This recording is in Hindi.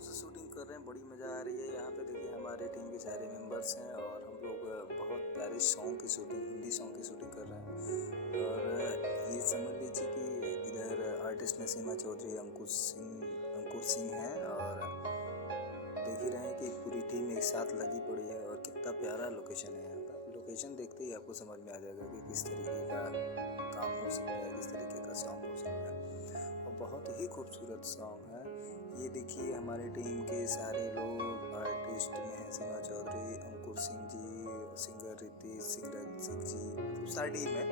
से शूटिंग कर रहे हैं, बड़ी मज़ा आ रही है। यहाँ पे देखिए हमारे टीम के सारे मेंबर्स हैं और हम लोग बहुत प्यारे सॉन्ग की शूटिंग, हिंदी सॉन्ग की शूटिंग कर रहे हैं। और ये समझ लीजिए कि इधर आर्टिस्ट नसीमा चौधरी, अंकुर सिंह हैं और देख ही रहे हैं कि पूरी टीम एक साथ लगी पड़ी है और कितना प्यारा लोकेशन है यहाँ का। लोकेशन देखते ही आपको समझ में आ जाएगा कि किस तरीके का काम हो सकता है, किस तरीके का सॉन्ग हो सकता है और बहुत ही खूबसूरत सॉन्ग है। ये देखिए हमारे टीम के सारे लोग आर्टिस्ट में सीमा चौधरी, अंकुर सिंह जी, सिंगर रितेश सिंह, रंजीत सिंह जी, सारी टीम है।